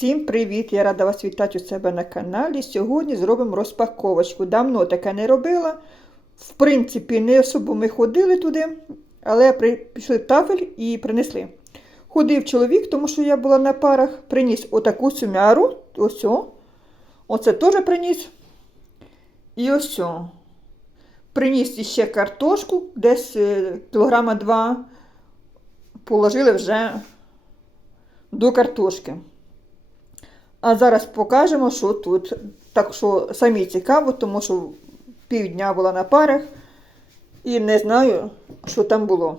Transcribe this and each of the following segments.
Всім привіт! Я рада вас вітати у себе на каналі. Сьогодні зробимо розпаковочку. Давно таке не робила. В принципі, не особо ми ходили туди, але пішли тафель і принесли. Ходив чоловік, тому що я була на парах, приніс отаку сумяру. Ось. о. Оце теж приніс. І ось. о. Приніс іще картошку, десь е, кілограма два. Положили вже до картошки. А зараз покажемо, що тут. Так що самі цікаво, тому що півдня була на парах і не знаю, що там було.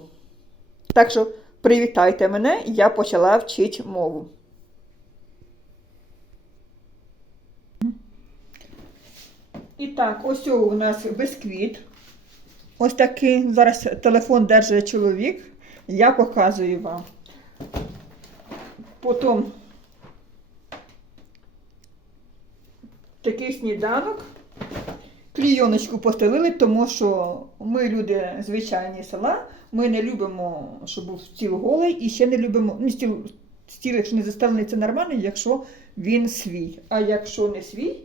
Так що привітайте мене, я почала вчити мову. І так, ось у нас бисквіт. Ось такий. Зараз телефон держить чоловік. Я показую вам. Потім такий сніданок. Клійоночку постелили, тому що ми люди звичайні села. Ми не любимо, щоб був стіл голий, і ще не любимо. Ну, стіл, стіл, якщо не застелений, це нормально, якщо він свій. А якщо не свій,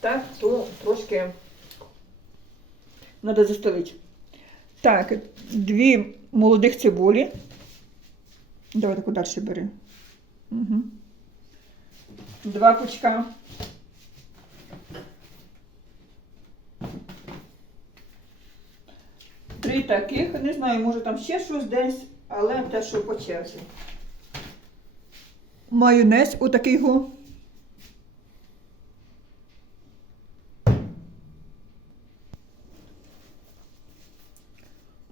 так, то трошки треба застелити. Так, дві молодих цибулі. Давай таку далі бери. Угу. Два пучка. Три таких. Не знаю, може там ще щось десь, але те, що по черзі. Майонез отакий го.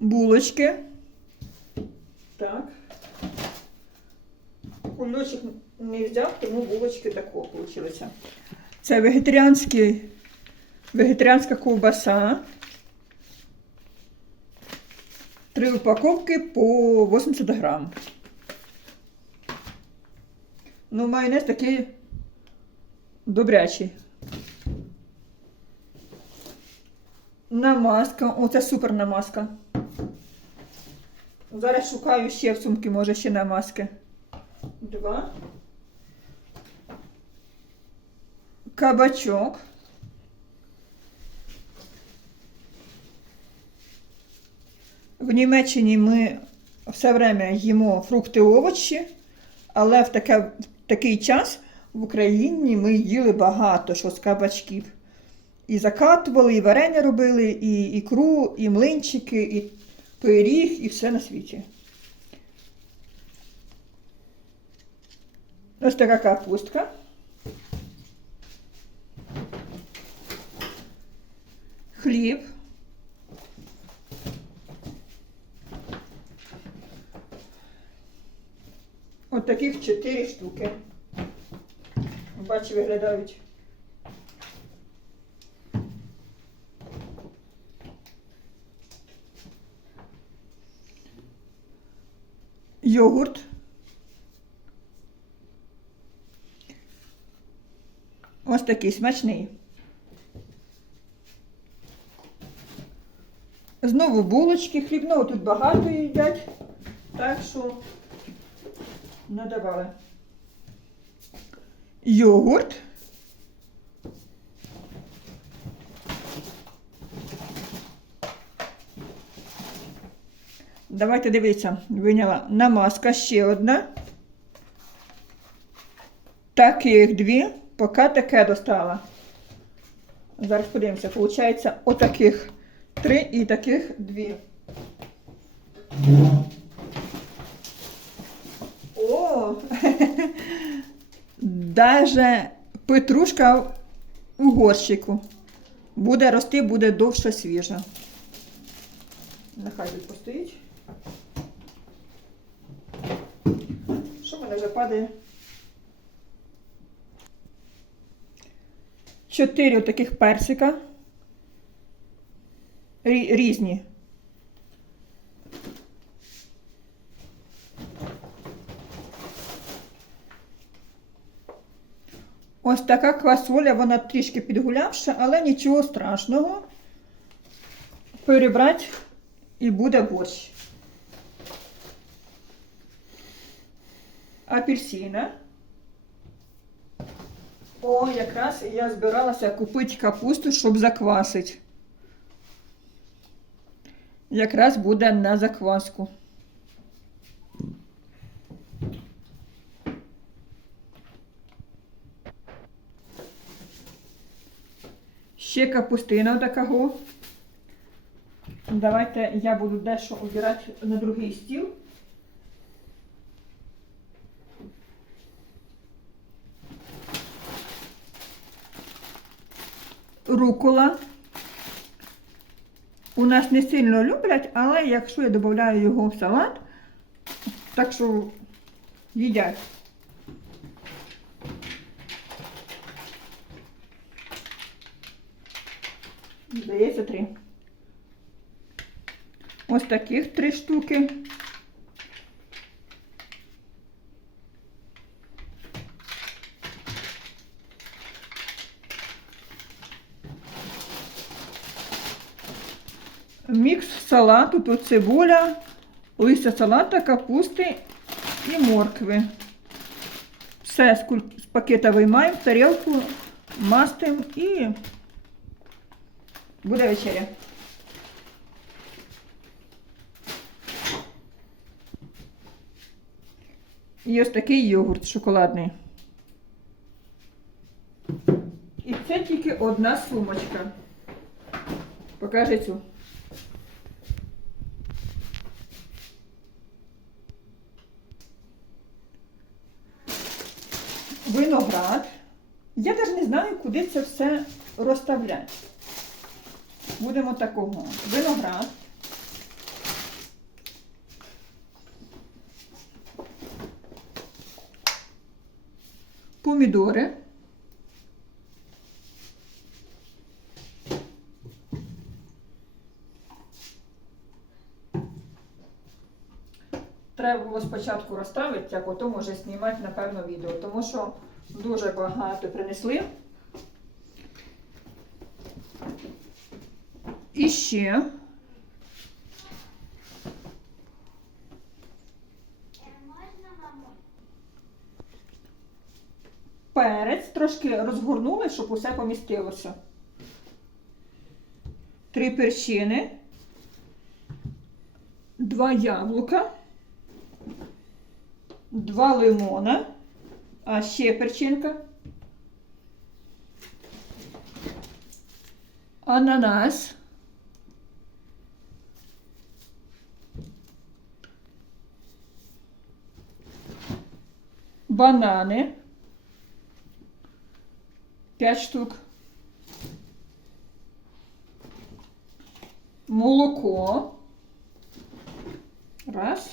Булочки. Так. Кульочок не взяв, тому булочки такого вийшли. Це вегетаріанський, вегетаріанська ковбаса. Три упаковки по 80 грам. Ну, майонез такий добрячий. Намазка. О, це супер намазка. Зараз шукаю ще в сумки, може ще намазки. Два. Кабачок. В Німеччині ми все время їмо фрукти овочі, але в, таке, в такий час в Україні ми їли багато що з кабачків. І закатували, і варення робили, і ікру, і млинчики, і пиріг, і все на світі. Ось така капустка. Хліб. От таких чотири штуки. Бачу, виглядають. Йогурт. Ось такий смачний. Знову булочки, хлібного тут багато їдять, так що надавали. Йогурт. Давайте дивіться, виняла намазка ще одна. Таких дві, поки таке достала. Зараз подивимося, виходить, отаких три і таких дві. О! Даже петрушка у горщику. Буде рости, буде довше свіжа. Нехай тут постоїть. Що в мене вже падає? Чотири таких персика. Різні. Ось така квасоля, вона трішки підгулявша, але нічого страшного. Перебрати і буде борщ. Апельсина. О, якраз я збиралася купити капусту, щоб заквасити. Якраз буде на закваску. Ще капустина такого. Давайте я буду дещо обирати на другий стіл. Рукола. У нас не сильно люблять, але якщо я додаю його в салат, так що їдять. Здається, три. Ось таких три штуки. Мікс салату, тут цибуля, листя салата, капусти і моркви. Все з, пакета виймаємо тарілку, мастимо і буде вечеря. І ось такий йогурт шоколадний. І це тільки одна сумочка. Покажи цю. Виноград. Я навіть не знаю, куди це все розставляти. Будемо такого. Виноград. Помідори. Треба було спочатку розставити, а потім вже знімати, напевно, відео, тому що дуже багато принесли. І ще перець трошки розгорнули, щоб усе помістилося. Три перчини, два яблука, два лимона, а ще перчинка, ананас. Банани. 5 штук. Молоко. Раз.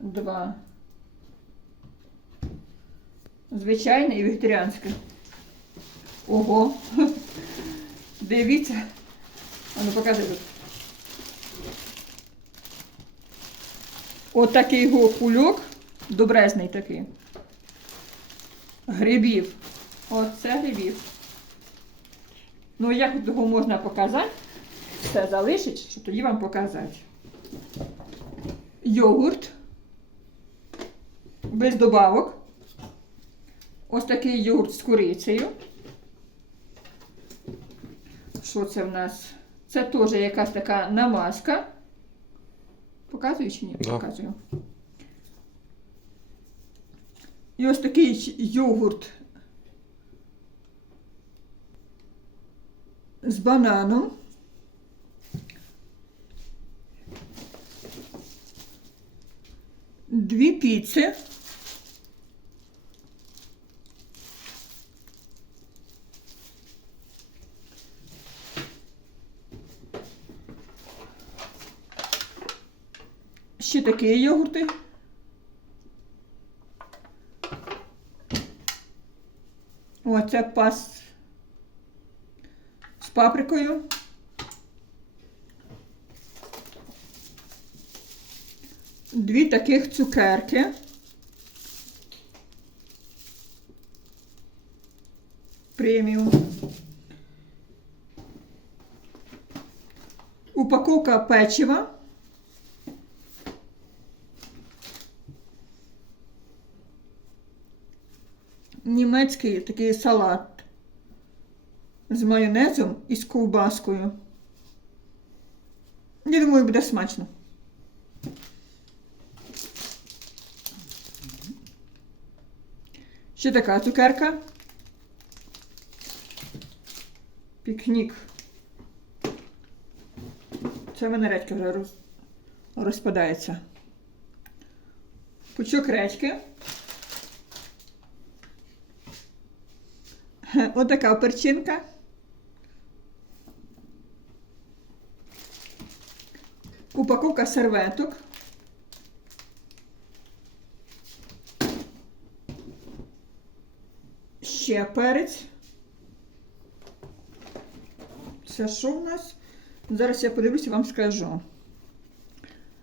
Два. Звичайне і вегетаріанське. Ого. Дивіться. А ну. Отакий його кульок. Добрезний такий. Грибів. Оце грибів. Ну, як його можна показати? Все залишить, щоб тоді вам показати. Йогурт. Без добавок. Ось такий йогурт з курицею. Що це в нас? Це теж якась така намазка. Показую чи ні? Да. Показую. І ось такий йогурт з бананом. Дві піци. Ще такі йогурти. Це пас з паприкою. Дві таких цукерки. Преміум. Упаковка печива. Німецький такий салат з майонезом і з ковбаскою. Я думаю, буде смачно. Ще така цукерка. Пікнік. Це в мене редька вже роз... розпадається. Пучок редьки. Отака перчинка. Упаковка серветок. Ще перець. Це що в нас? Зараз я подивлюся вам скажу.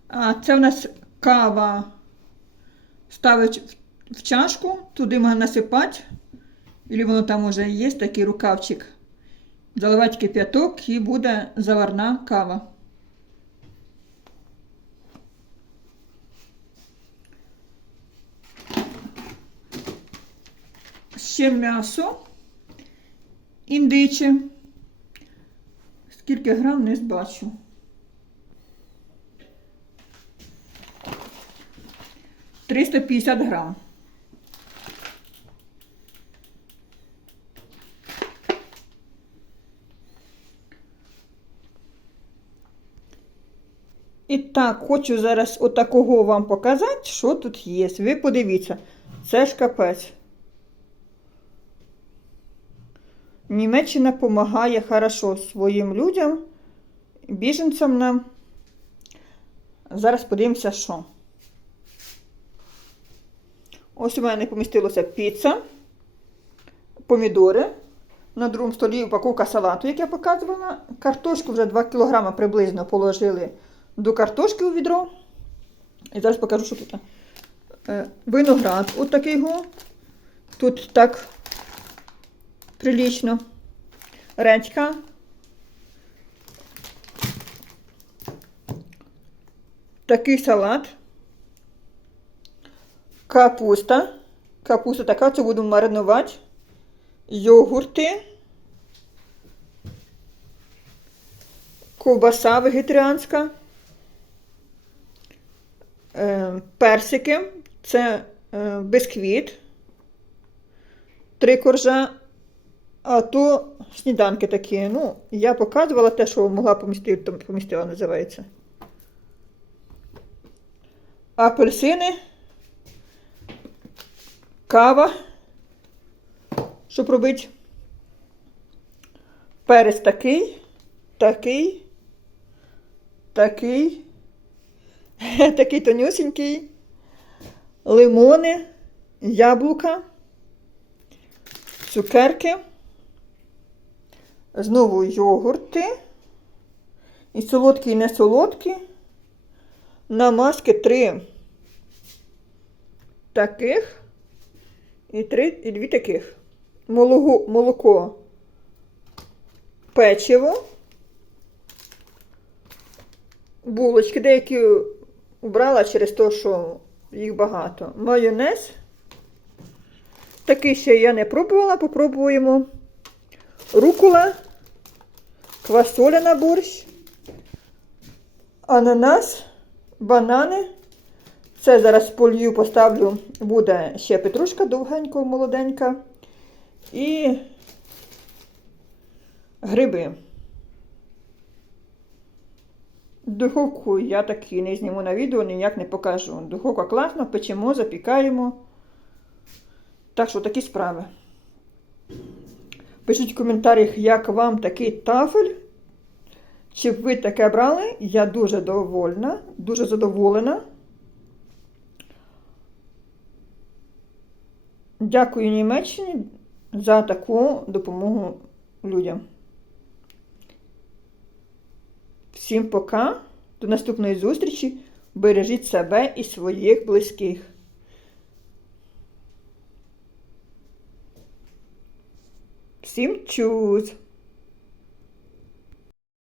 А, це в нас кава ставить в чашку, туди можна насипати. Ілі воно там вже є такий рукавчик. Заливати кип'яток і буде заварна кава. Ще м'ясо. Індиче. Скільки грам не бачу. Триста п'ятдесят грам. І так, хочу зараз отакого вам показати, що тут є. Ви подивіться, це ж капець. Німеччина допомагає хорошо своїм людям, біженцям нам. Зараз подивимося, що. Ось у мене помістилося піца, помідори. На другому столі упаковка салату, як я показувала. Картошку вже 2 кг приблизно положили до картошки у відро. І зараз покажу, що тут. Е, Виноград от такий го. Тут так прилично. Редька. Такий салат. Капуста. Капуста така, це буду маринувати. Йогурти. Ковбаса вегетаріанська. Е, персики. Це е, бисквіт. Три коржа. А то сніданки такі. Ну, я показувала те, що могла помістити, помістила, називається. Апельсини. Кава. Щоб робити. Перець такий, такий, такий, такий тонюсенький, лимони, яблука, цукерки, знову йогурти, і солодкі, і не солодкі, намазки три таких і три, і дві таких. Молоко, молоко печиво, булочки, деякі убрала через те, що їх багато. Майонез. Такий ще я не пробувала, попробуємо. Рукола, квасоля на борщ, ананас, банани. Це зараз полью, поставлю, буде ще петрушка довгенько, молоденька. І гриби. Духовку я таки не зніму на відео, ніяк не покажу. Духовка класна, печемо, запікаємо. Так що такі справи. Пишіть в коментарях, як вам такий тафель. Чи б ви таке брали? Я дуже довольна, дуже задоволена. Дякую Німеччині за таку допомогу людям. Всім пока. До наступної зустрічі. Бережіть себе і своїх близьких. Всім чуз!